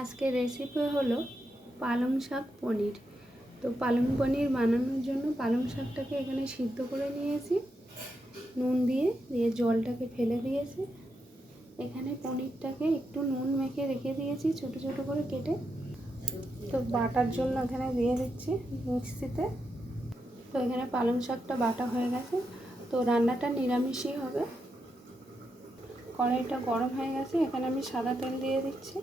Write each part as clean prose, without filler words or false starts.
আজকে রেসিপি হলো পালং শাক পনির। তো পালং পনির বানানোর জন্য পালং শাকটাকে এখানে সিদ্ধ করে নিয়েছি নুন দিয়ে জলটাকে ফেলে দিয়েছি। এখানে পনিরটাকে একটু নুন মেখে রেখে দিয়েছি ছোট ছোট করে কেটে। তো বাটার জন্য এখানে দিয়ে দিচ্ছি মিক্সিতে। তো এখানে পালং শাকটা বাটা হয়ে গেছে। তো রান্নাটা নিরামিষই হবে। কড়াইটা গরম হয়ে গেছে, এখানে আমি সাদা তেল দিয়ে দিচ্ছি।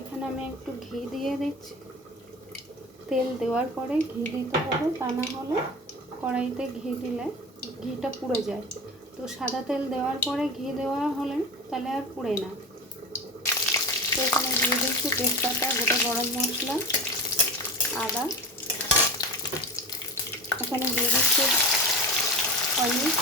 এখানে আমি একটু ঘি দিয়ে দিচ্ছি। তেল দেওয়ার পরে ঘি দিতে হবে, তা না হলে কড়াইতে ঘি দিলে ঘিটা পুড়ে যায়। তো সাদা তেল দেওয়ার পরে ঘি দেওয়া হলে তাহলে আর পুড়ে না। তো এখানে দিয়ে দিচ্ছি তেজপাতা, গোটা গরম মশলা, আদা। এখানে দিয়ে দিচ্ছি পনির।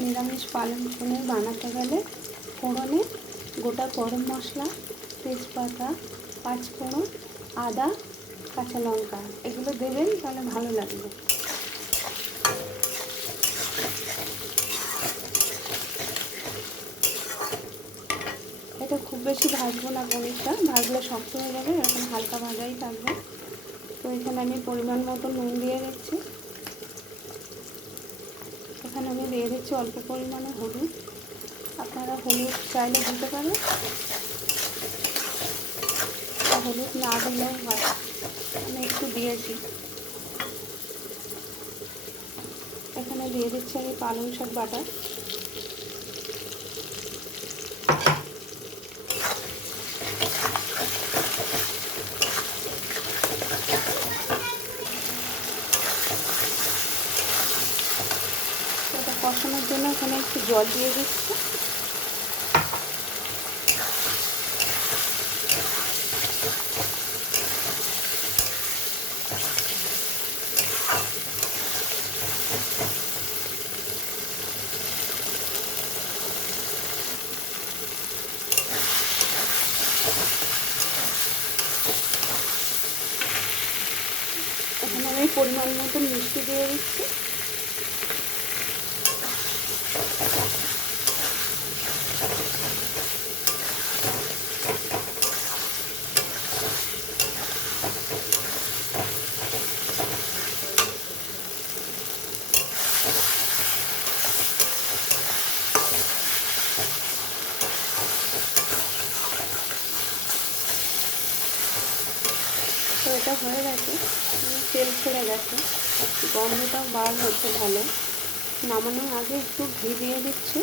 নিরামিষ পালং পনির বানাতে গেলে ফোড়নে গোটা গরম মশলা, তেজপাতা, পাঁচফোড়ন, আদা, কাঁচা লঙ্কা এগুলো দেবেন, তাহলে ভালো লাগবে। এটা খুব বেশি ভাজবো না, পনিরটা ভাজলে শক্ত হয়ে যাবে, এরকম হালকা ভাজাই থাকবে। তো এখানে আমি পরিমাণ মতো নুন দিয়ে দিচ্ছি। এখানে আমি দিয়ে দিচ্ছি অল্প পরিমাণে হলুদ। আপনারা হলুদ চাইলে দিতে পারেন, হলুদ না দিলেও হয়, আমি একটু দিয়েছি। এখানে দিয়ে দিচ্ছি আমি পালং শাক বাটা। এটা কষানোর জন্য এখানে একটু জল দিয়ে দিচ্ছি। এখানে আমি পরিমাণ মতো মিষ্টি দিয়ে দিচ্ছি। তো এটা হয়ে গেছে, তেল ছেড়ে গেছে, গন্ধটাও বার হচ্ছে ভালো। নামানোর আগে একটু ঘি দিয়ে দিচ্ছি।